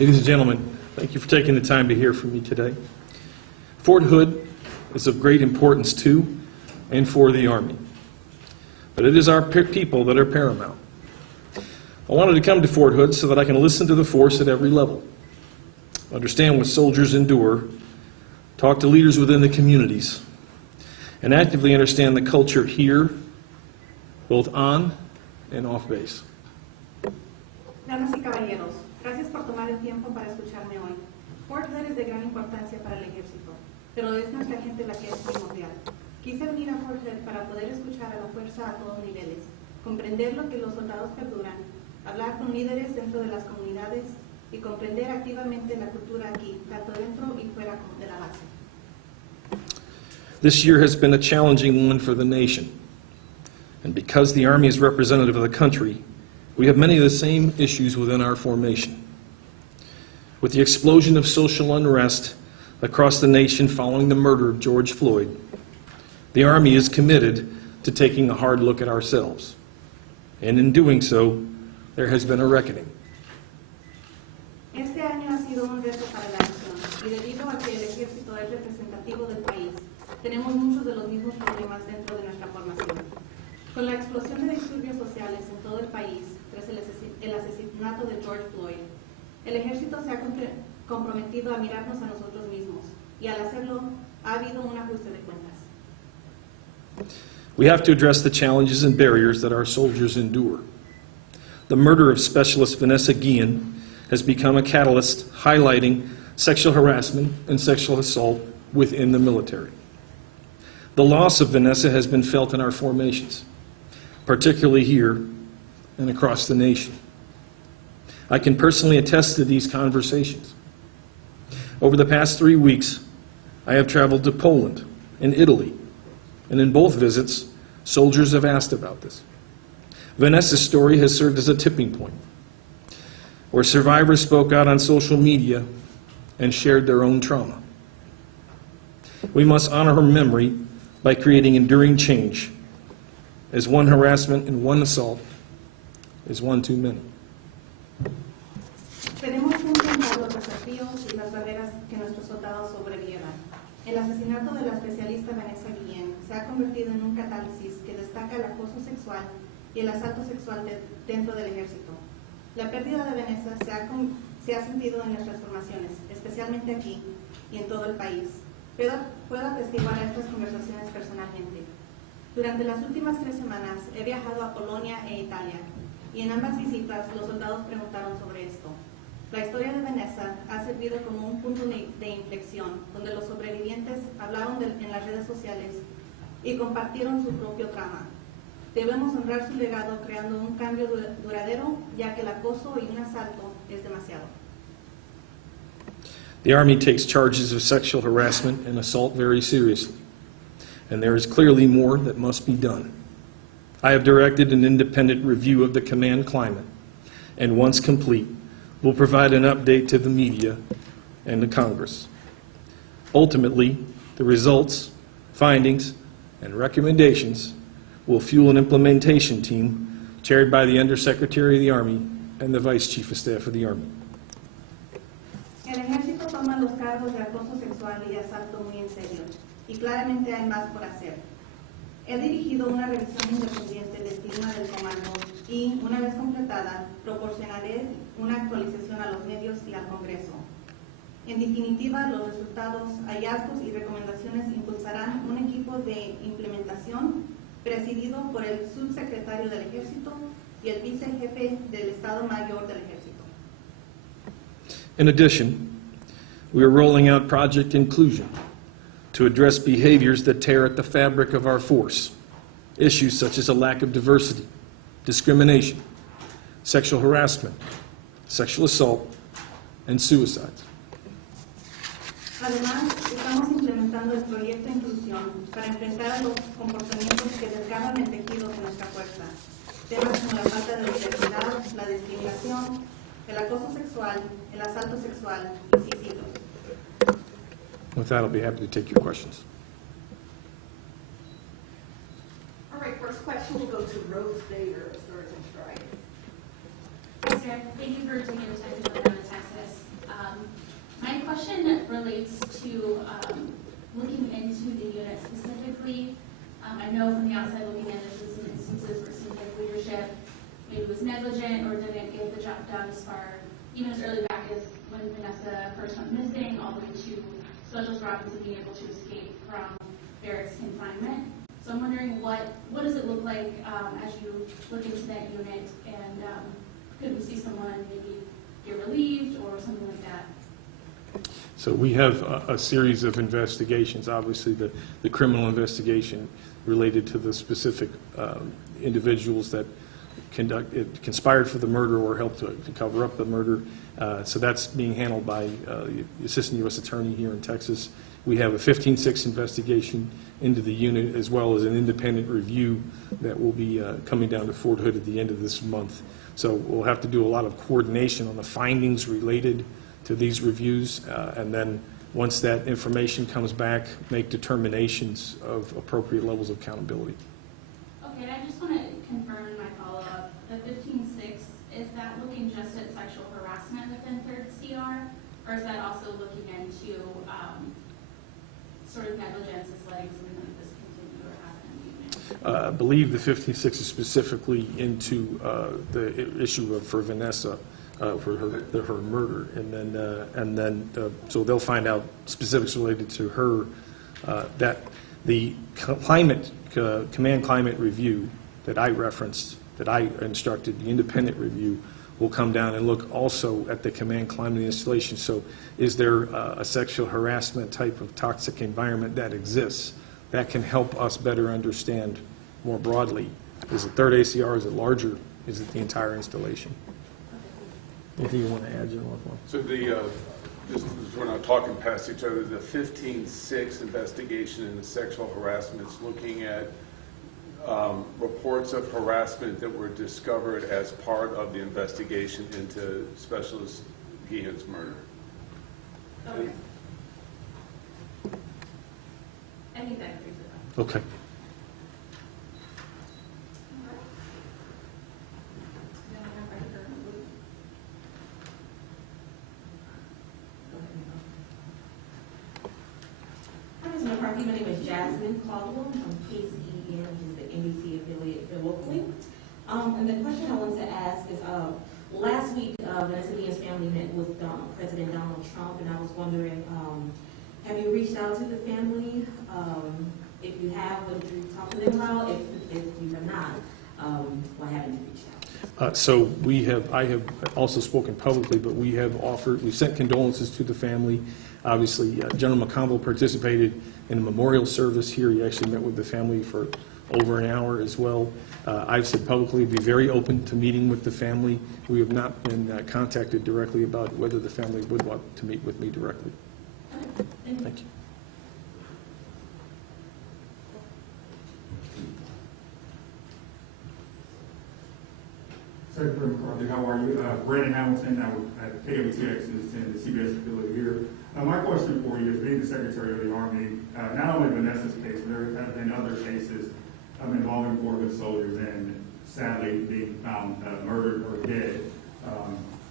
Ladies and gentlemen, thank you for taking the time to hear from me today. Fort Hood is of great importance to and for the Army, but it is our people that are paramount. I wanted to come to Fort Hood so that I can listen to the force at every level, understand what soldiers endure, talk to leaders within the communities, and actively understand the culture here, both on and off base. Damas y caballeros, gracias por tomar el tiempo para escucharme hoy. Fort Hood es de gran importancia para el ejército, pero es nuestra gente la que es primordial. Quise venir a Fort Hood para poder escuchar a la fuerza a todos niveles, comprender lo que los soldados perduran, hablar con líderes dentro de las comunidades y comprender activamente la cultura aquí, tanto dentro y fuera de la base. This year has been a challenging one for the nation, and because the Army is representative of the country, we have many of the same issues within our formation. With the explosion of social unrest across the nation following the murder of George Floyd, the Army is committed to taking a hard look at ourselves. And in doing so, there has been a reckoning. Este año ha sido un reto para la nación, y debido a que el ejército es representativo del país, tenemos muchos de los mismos problemas dentro de nuestra formación. Con la explosión de disturbios sociales en todo el país, tras el asesinato de George Floyd, el ejército se ha comprometido a mirarnos a nosotros mismos, y al hacerlo, ha habido un ajuste de cuentas. We have to address the challenges and barriers that our soldiers endure. The murder of Specialist Vanessa has become a catalyst highlighting sexual harassment and sexual assault within the military. The loss of Vanessa has been felt in our formations, particularly here and across the nation. I can personally attest to these conversations. Over the past 3 weeks, I have traveled to Poland and Italy, and in both visits, soldiers have asked about this. Vanessa's story has served as a tipping point, where survivors spoke out on social media and shared their own trauma. We must honor her memory by creating enduring change, as one harassment and one assault is one too many. Tenemos que enfrentar los desafíos y las barreras que nuestros soldados sobrellevan. El asesinato de la especialista Vanessa se ha convertido en un catálisis que destaca el acoso sexual y el asalto sexual dentro del ejército. La pérdida de Vanessa se ha sentido en nuestras formaciones, especialmente aquí y en todo el país. Puedo atestiguar a estas conversaciones personalmente. Durante las últimas 3 semanas he viajado a Polonia e Italia, y en ambas visitas los soldados preguntaron sobre esto. La historia de Vanessa ha servido como un punto de inflexión, donde los sobrevivientes hablaron en las redes sociales y compartieron su propio trauma. Debemos honrar su legado creando un cambio duradero, ya que el acoso y un asalto es demasiado. The Army takes charges of sexual harassment and assault very seriously, and there is clearly more that must be done. I have directed an independent review of the command climate, and once complete, will provide an update to the media and the Congress. Ultimately, the results, findings, and recommendations will fuel an implementation team chaired by the Undersecretary of the Army and the Vice Chief of Staff of the Army. El ejército toma los cargos de acoso sexual y de asalto muy en serio, y claramente hay más por hacer. He dirigido una revisión independiente del clima del comando y, una vez completada, proporcionaré una actualización a los medios y al Congreso. En definitiva, los resultados, hallazgos y recomendaciones impulsarán un equipo de implementación presidido por el subsecretario del Ejército y el vicejefe del Estado Mayor del Ejército. In addition, we are rolling out Project Inclusion to address behaviors that tear at the fabric of our force, issues such as a lack of diversity, discrimination, sexual harassment, sexual assault, and suicides. Además, estamos implementando el proyecto de inclusión para enfrentar a los comportamientos que desgarran el tejido de nuestra fuerza, temas como la falta de diversidad, la discriminación, el acoso sexual, el asalto sexual y suicidios. With that, I'll be happy to take your questions. All right, first question will go to Rose Bader, Sergeant Strike. Yes, sir. Thank you for taking the time to come down to Texas. question relates to looking into the unit specifically. I know from the outside looking in, there's been some instances where it seems like leadership maybe was negligent or didn't get the job done as far, even as early back as when Vanessa first went missing, all the way to Specialist Robinson being able to escape from barracks confinement. So I'm wondering what does it look like as you look into that unit, and could we see someone maybe get relieved or something like that? So we have a series of investigations, obviously the criminal investigation related to the specific individuals that conspired for the murder or helped to cover up the murder. So that's being handled by the Assistant U.S. Attorney here in Texas. We have a 15-6 investigation into the unit, as well as an independent review that will be coming down to Fort Hood at the end of this month. So we'll have to do a lot of coordination on the findings related to these reviews, and then once that information comes back, make determinations of appropriate levels of accountability. Okay, and I just want to confirm in my follow-up, the 15-6, is that looking just at sexual harassment within 3rd CR, or is that also looking into sort of negligence as letting something like this continue or happen in the unit? I believe the 15-6 is specifically into the issue of for Vanessa, for her murder, and then so they'll find out specifics related to her. That the command climate review that I referenced, that I instructed, the independent review, will come down and look also at the command climate installation. So is there a sexual harassment type of toxic environment that exists that can help us better understand more broadly? Is it 3rd ACR? Is it larger? Is it the entire installation? Anything you want to add, General? So just as we're not talking past each other, the 15-6 investigation into sexual harassment is looking at reports of harassment that were discovered as part of the investigation into Specialist Guillen's murder. Okay. I think that clears it up. Okay. Hi, Ms. McCarthy. My name is Jasmine Caldwell from KCEN, which is the NBC affiliate here locally. And the question I wanted to ask is, last week, Vanessa Guillen's family met with President Donald Trump, and I was wondering, have you reached out to the family? If you have, what did you talk to them about? If you have not, why haven't you reached out? So I have also spoken publicly, but we've sent condolences to the family. Obviously, General McConville participated in a memorial service here. He actually met with the family for over an hour as well. I've said publicly, be very open to meeting with the family. We have not been contacted directly about whether the family would want to meet with me directly. Thank you. Secretary McCarthy, how are you? Brandon Hamilton, at KWTX is in the CBS affiliate here. My question for you is, being the Secretary of the Army, not only Vanessa's case, but there have been other cases involving 4 good soldiers and sadly being found murdered or dead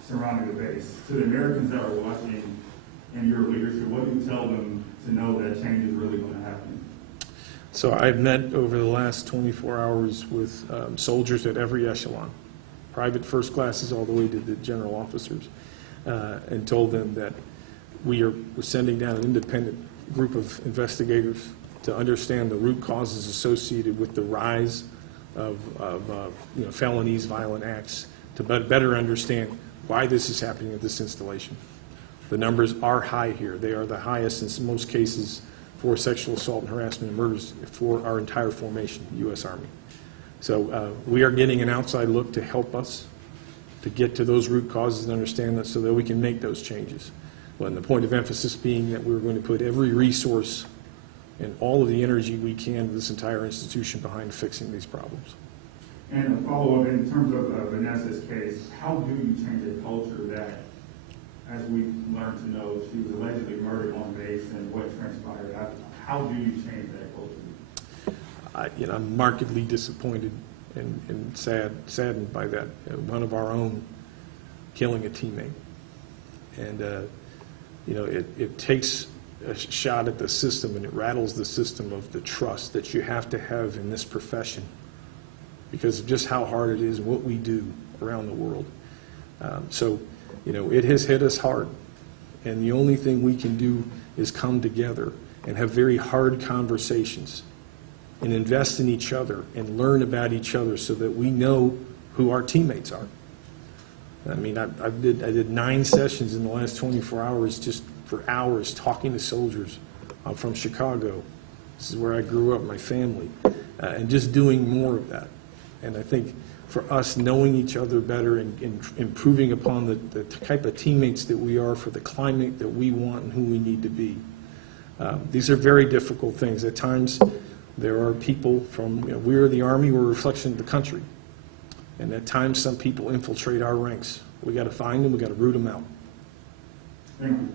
surrounding the base. To the Americans that are watching and your leadership, what do you tell them to know that change is really going to happen? So I've met over the last 24 hours with soldiers at every echelon, private first classes all the way to the general officers, and told them that we're sending down an independent group of investigators to understand the root causes associated with the rise of felonies, violent acts, to better understand why this is happening at this installation. The numbers are high here. They are the highest in most cases for sexual assault and harassment and murders for our entire formation, U.S. Army. So we are getting an outside look to help us to get to those root causes and understand that so that we can make those changes. And the point of emphasis being that we're going to put every resource and all of the energy we can of this entire institution behind fixing these problems. And a follow-up, in terms of Vanessa's case, how do you change a culture that, as we learned to know, she was allegedly murdered on base and what transpired? How do you change that culture? I'm markedly disappointed and saddened by that. One of our own killing a teammate. And, it takes a shot at the system, and it rattles the system of the trust that you have to have in this profession because of just how hard it is and what we do around the world. It has hit us hard, and the only thing we can do is come together and have very hard conversations and invest in each other and learn about each other so that we know who our teammates are. I mean, I did 9 sessions in the last 24 hours, just for hours, talking to soldiers. I'm from Chicago. This is where I grew up, my family, and just doing more of that. And I think for us, knowing each other better and improving upon the type of teammates that we are for the climate that we want and who we need to be. These are very difficult things. At times, there are people from, we are the Army, we're a reflection of the country. And at times, some people infiltrate our ranks. We got to find them, we got to root them out. Thank you.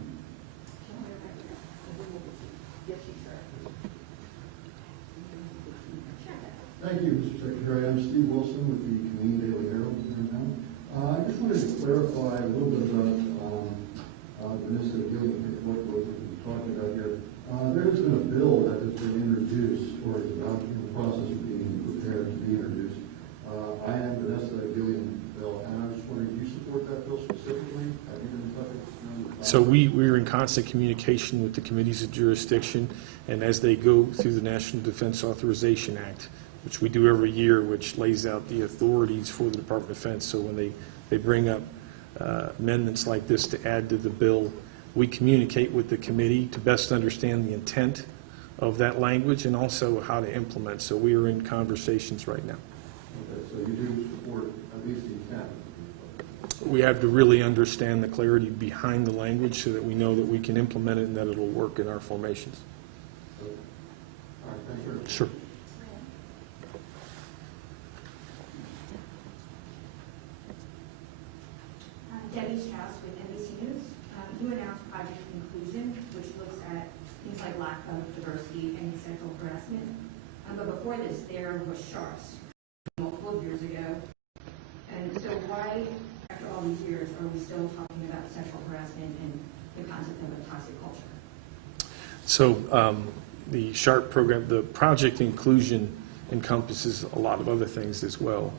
Thank you, Mr. Secretary. I'm Steve Wilson with the Canadian Daily Herald here in town. I just wanted to clarify a little bit about Vanessa Gillian, what we're talking about here. There has been a bill that has been introduced, or is about in the process of being prepared to be introduced. I am Vanessa Gillian bill, and I was just wondering, do you support that bill specifically? Have you been in touch with So we are in constant communication with the committees of jurisdiction, and as they go through the National Defense Authorization Act, which we do every year, which lays out the authorities for the Department of Defense. So when they bring up amendments like this to add to the bill, we communicate with the committee to best understand the intent of that language and also how to implement. So we are in conversations right now. Okay, so you do support at least the intent? We have to really understand the clarity behind the language so that we know that we can implement it and that it'll work in our formations. Okay. All right, thanks very much. Sure. Debbie Strauss with NBC News. You announced Project Inclusion, which looks at things like lack of diversity and sexual harassment. But before this, there was SHARPS multiple years ago. And so why, after all these years, are we still talking about sexual harassment and the concept of a toxic culture? So the SHARP program, the Project Inclusion encompasses a lot of other things as well.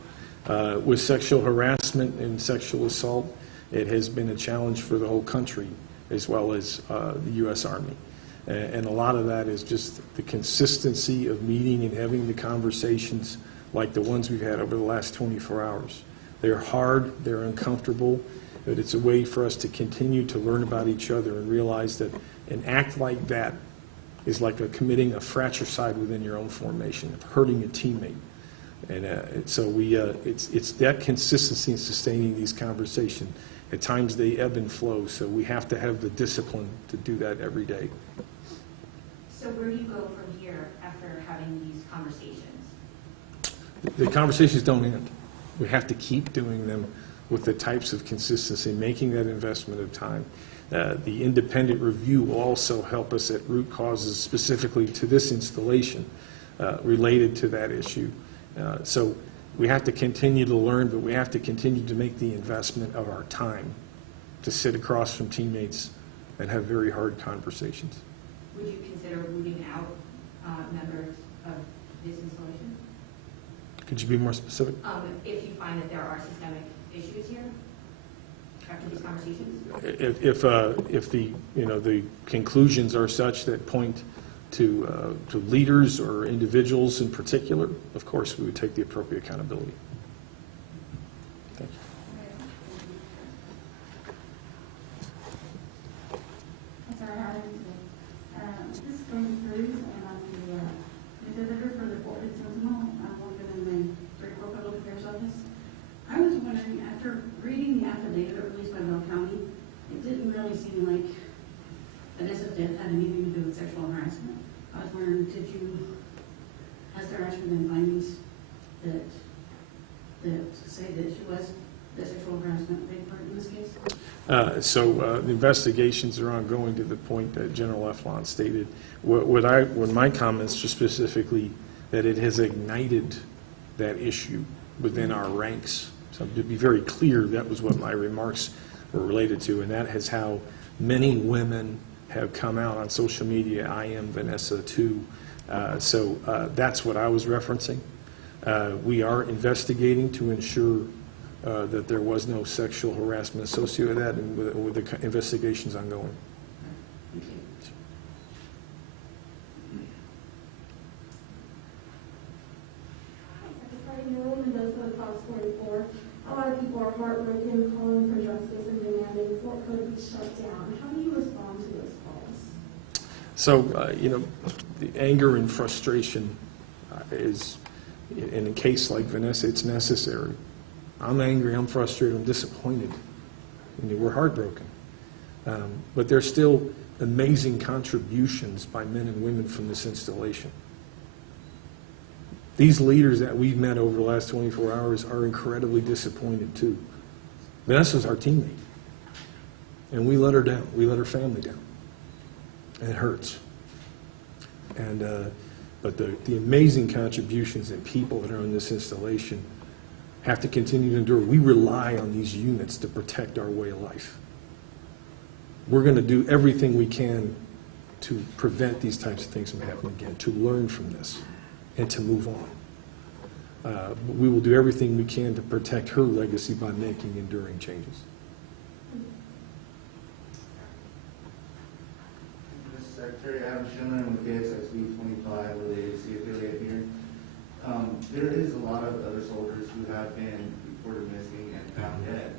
With sexual harassment and sexual assault, it has been a challenge for the whole country as well as the U.S. Army. And a lot of that is just the consistency of meeting and having the conversations like the ones we've had over the last 24 hours. They're hard, they're uncomfortable, but it's a way for us to continue to learn about each other and realize that an act like that is like committing a fratricide within your own formation, of hurting a teammate. And so it's that consistency in sustaining these conversations. At times they ebb and flow, so we have to have the discipline to do that every day. So where do you go from here after having these conversations? The conversations don't end. We have to keep doing them with the types of consistency, making that investment of time. The independent review will also help us at root causes specifically to this installation related to that issue. So we have to continue to learn, but we have to continue to make the investment of our time to sit across from teammates and have very hard conversations. Would you consider rooting out members of this installation? Could you be more specific? If you find that there are systemic issues here after these conversations? If the conclusions are such that point to leaders or individuals in particular, of course, we would take the appropriate accountability. Thank you. This is going through, and I'm the editor for the Portland Sentinel. I'm working in the Great Corporate Public Affairs Office. I was wondering, after reading the affidavit released by Bell County, it didn't really seem like Vanessa's death had anything to do with sexual harassment. I was wondering, has there actually been findings that say that she was the sexual harassment a big part in this case? The investigations are ongoing to the point that General Eflon stated. When my comments are specifically that it has ignited that issue within our ranks. So to be very clear, that was what my remarks were related to, and that is how Many women have come out on social media, I am Vanessa too. So that's what I was referencing. We are investigating to ensure that there was no sexual harassment associated with that, and with the investigations ongoing. Thank you. Secretary Noel Mendoza with Fox 44. A lot of people are heartbroken, calling for justice and demanding Fort Hood be shut down. How do you respond to those calls? So, the anger and frustration is, in a case like Vanessa, it's necessary. I'm angry, I'm frustrated, I'm disappointed. We're heartbroken. But there's still amazing contributions by men and women from this installation. These leaders that we've met over the last 24 hours are incredibly disappointed too. Vanessa's our teammate. And we let her down. We let her family down. And it hurts. But the amazing contributions and people that are on this installation have to continue to endure. We rely on these units to protect our way of life. We're going to do everything we can to prevent these types of things from happening again, to learn from this, and to move on. We will do everything we can to protect her legacy by making enduring changes. Mr. Secretary, Adam Schindler with KXXB 25 with the AAC affiliate here. There is a lot of other soldiers who have been reported missing and found dead.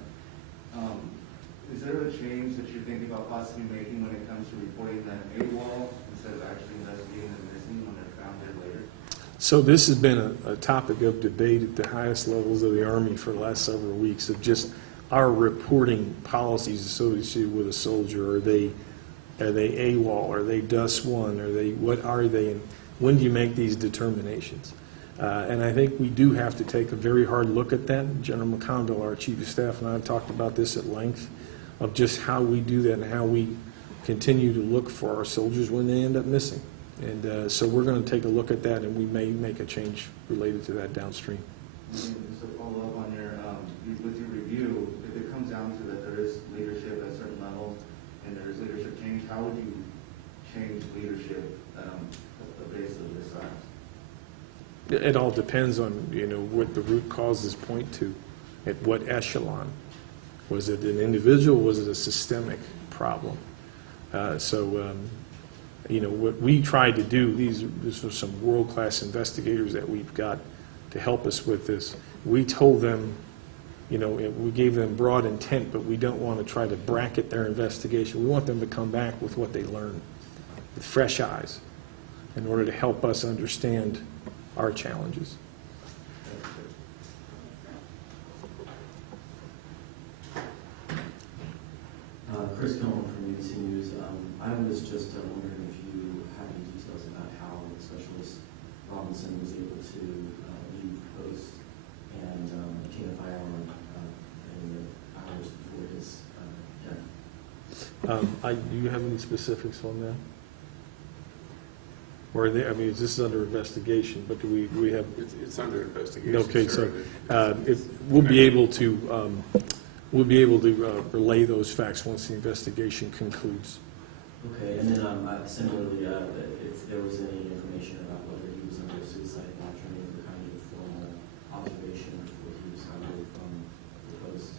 Is there a change that you're thinking about possibly making when it comes to reporting them AWOL instead of actually investigating them missing when they're found dead later? So this has been a topic of debate at the highest levels of the Army for the last several weeks, of just our reporting policies associated with a soldier. Are they AWOL? Are they DUS 1? What are they? And when do you make these determinations? And I think we do have to take a very hard look at that. General McConville, our Chief of Staff, and I have talked about this at length, of just how we do that and how we continue to look for our soldiers when they end up missing. And so we're going to take a look at that, and we may make a change related to that downstream. Just to follow up on with your review, if it comes down to that there is leadership at certain levels and there is leadership change, how would you change leadership at a base of this size? It all depends on, what the root causes point to, at what echelon. Was it an individual? Was it a systemic problem? What we tried to do, these are some world-class investigators that we've got to help us with this. We told them, we gave them broad intent, but we don't want to try to bracket their investigation. We want them to come back with what they learned, with fresh eyes, in order to help us understand our challenges. Chris Cohen from ABC News. I was just wondering if you had any details about how Specialist Robinson was able to leave the post and obtain a firearm in the hours before his death. Do you have any specifics on that? Or this is under investigation, but do we have? It's under investigation. Okay, sir. so we'll be able to relay those facts once the investigation concludes. Okay, and then similarly, if there was any information about whether he was under suicide watch or any other kind of formal observation before he was removed from the post.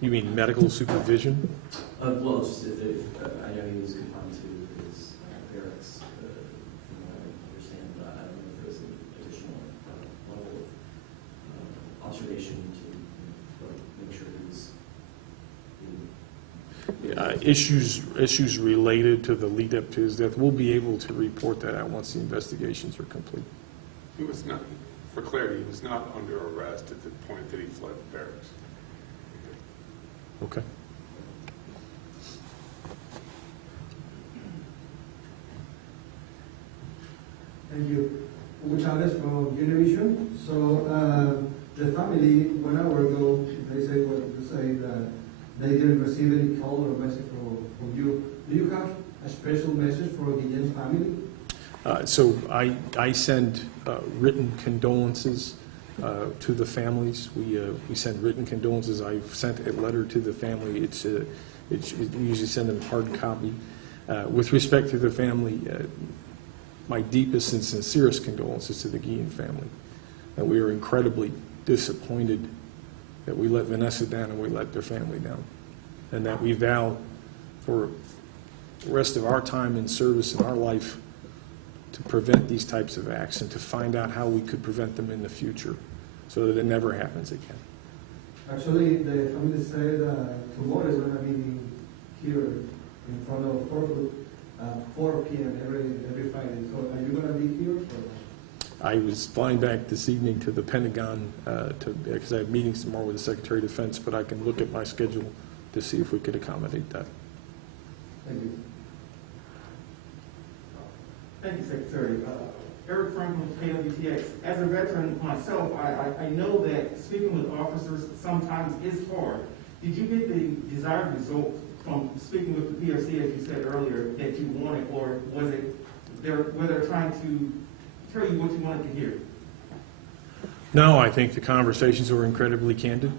You mean medical supervision? Well, just if I know he was confined to his barracks, from what I understand, but I don't know if there was an additional level of observation to make sure he was. Issues related to the lead up to his death, we'll be able to report that out once the investigations are complete. He was not, for clarity, he was not under arrest at the point that he fled the barracks. Okay. Thank you. Hugo Chavez from Univision. So the family, 1 hour ago, they say that they didn't receive any call or message from you. Do you have a special message for Guillen's family? So I send written condolences to the families. We send written condolences. I've sent a letter to the family. We usually send them a hard copy. With respect to the family, my deepest and sincerest condolences to the Guillen family. And we are incredibly disappointed that we let Vanessa down and we let their family down. And that we vow for the rest of our time in service in our life to prevent these types of acts and to find out how we could prevent them in the future so that it never happens again. Actually, the family said tomorrow is going to be here in front of 4 p.m. every Friday. So are you going to be here? I was flying back this evening to the Pentagon because I have meetings tomorrow with the Secretary of Defense, but I can look at my schedule to see if we could accommodate that. Thank you. Thank you, Secretary. Eric Franklin, KWTX. As a veteran myself, I know that speaking with officers sometimes is hard. Did you get the desired result from speaking with the PRC, as you said earlier, that you wanted, or was it were they trying to tell you what you wanted to hear? No, I think the conversations were incredibly candid,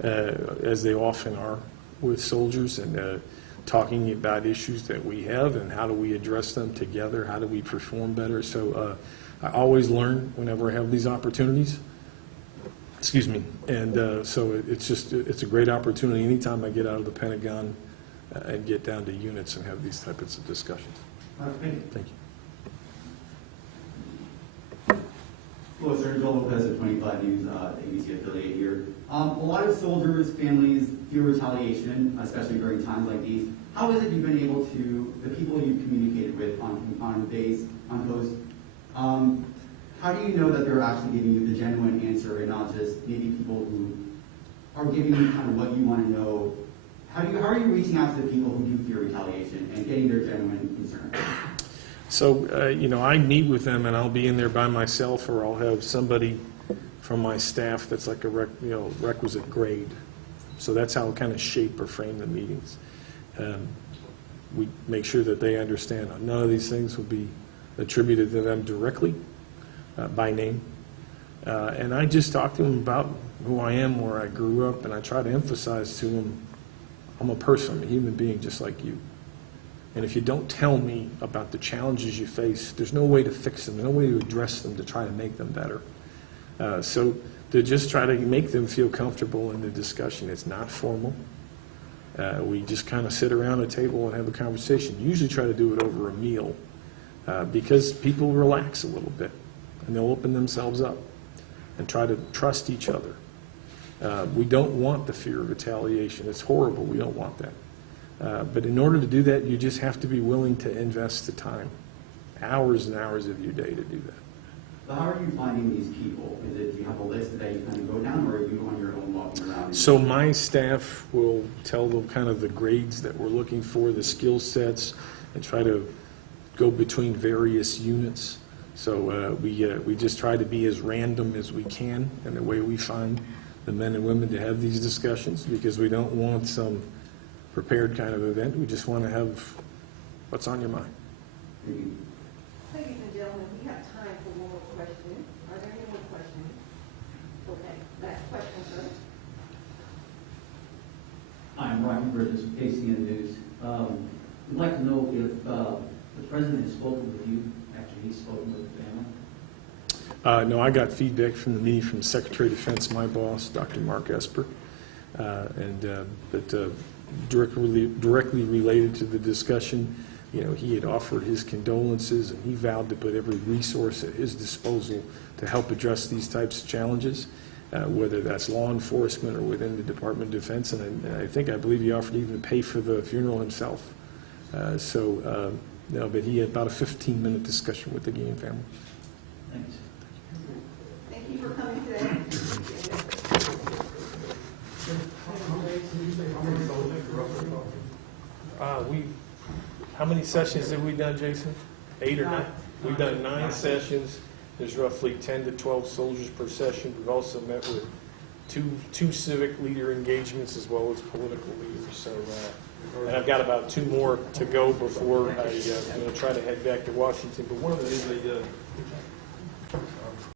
as they often are with soldiers, and talking about issues that we have and how do we address them together, how do we perform better. So I always learn whenever I have these opportunities. Excuse me. And so it's a great opportunity anytime I get out of the Pentagon and get down to units and have these types of discussions. Thank you. Thank you. Hello, sir. Joel Lopez at 25 News, ABC affiliate here. A lot of soldiers, families fear retaliation, especially during times like these. How is it you've been able to, the people you've communicated with on base, on post, how do you know that they're actually giving you the genuine answer and not just maybe people who are giving you kind of what you want to know? How are you reaching out to the people who do fear retaliation and getting their genuine concern? So, I meet with them and I'll be in there by myself, or I'll have somebody from my staff that's like a requisite grade. So that's how I kind of shape or frame the meetings. We make sure that they understand none of these things will be attributed to them directly by name. And I just talk to them about who I am, where I grew up, and I try to emphasize to them, I'm a person, I'm a human being just like you. And if you don't tell me about the challenges you face, there's no way to fix them, no way to address them to try to make them better. So to just try to make them feel comfortable in the discussion. It's not formal. We just kind of sit around a table and have a conversation. Usually try to do it over a meal because people relax a little bit and they'll open themselves up and try to trust each other. We don't want the fear of retaliation. It's horrible. We don't want that. But in order to do that, you just have to be willing to invest the time, hours and hours of your day to do that. So how are you finding these people? Do you have a list that you kind of go down, or are you on your own walking around? So my staff will tell them kind of the grades that we're looking for, the skill sets, and try to go between various units. So we just try to be as random as we can in the way we find the men and women to have these discussions, because we don't want some prepared kind of event. We just want to have what's on your mind. Ladies and gentlemen, we have time for one more question. Are there any more questions? Okay, last question, sir. Hi, I'm Rocky Bridges from KCN News. We'd like to know if the president has spoken with you after he's spoken with the family. No, I got feedback from the meeting from Secretary of Defense, my boss, Dr. Mark Esper, that directly related to the discussion. He had offered his condolences, and he vowed to put every resource at his disposal to help address these types of challenges, whether that's law enforcement or within the Department of Defense. And I believe he offered to even pay for the funeral himself. But he had about a 15-minute discussion with the Guillen family. Thanks. Thank you for coming today. How many sessions have we done, Jason? 8 or 9? We've done 9 sessions. There's roughly 10 to 12 soldiers per session. We've also met with two civic leader engagements as well as political leaders. So, and I've got about 2 more to go before I try to head back to Washington. But one of the things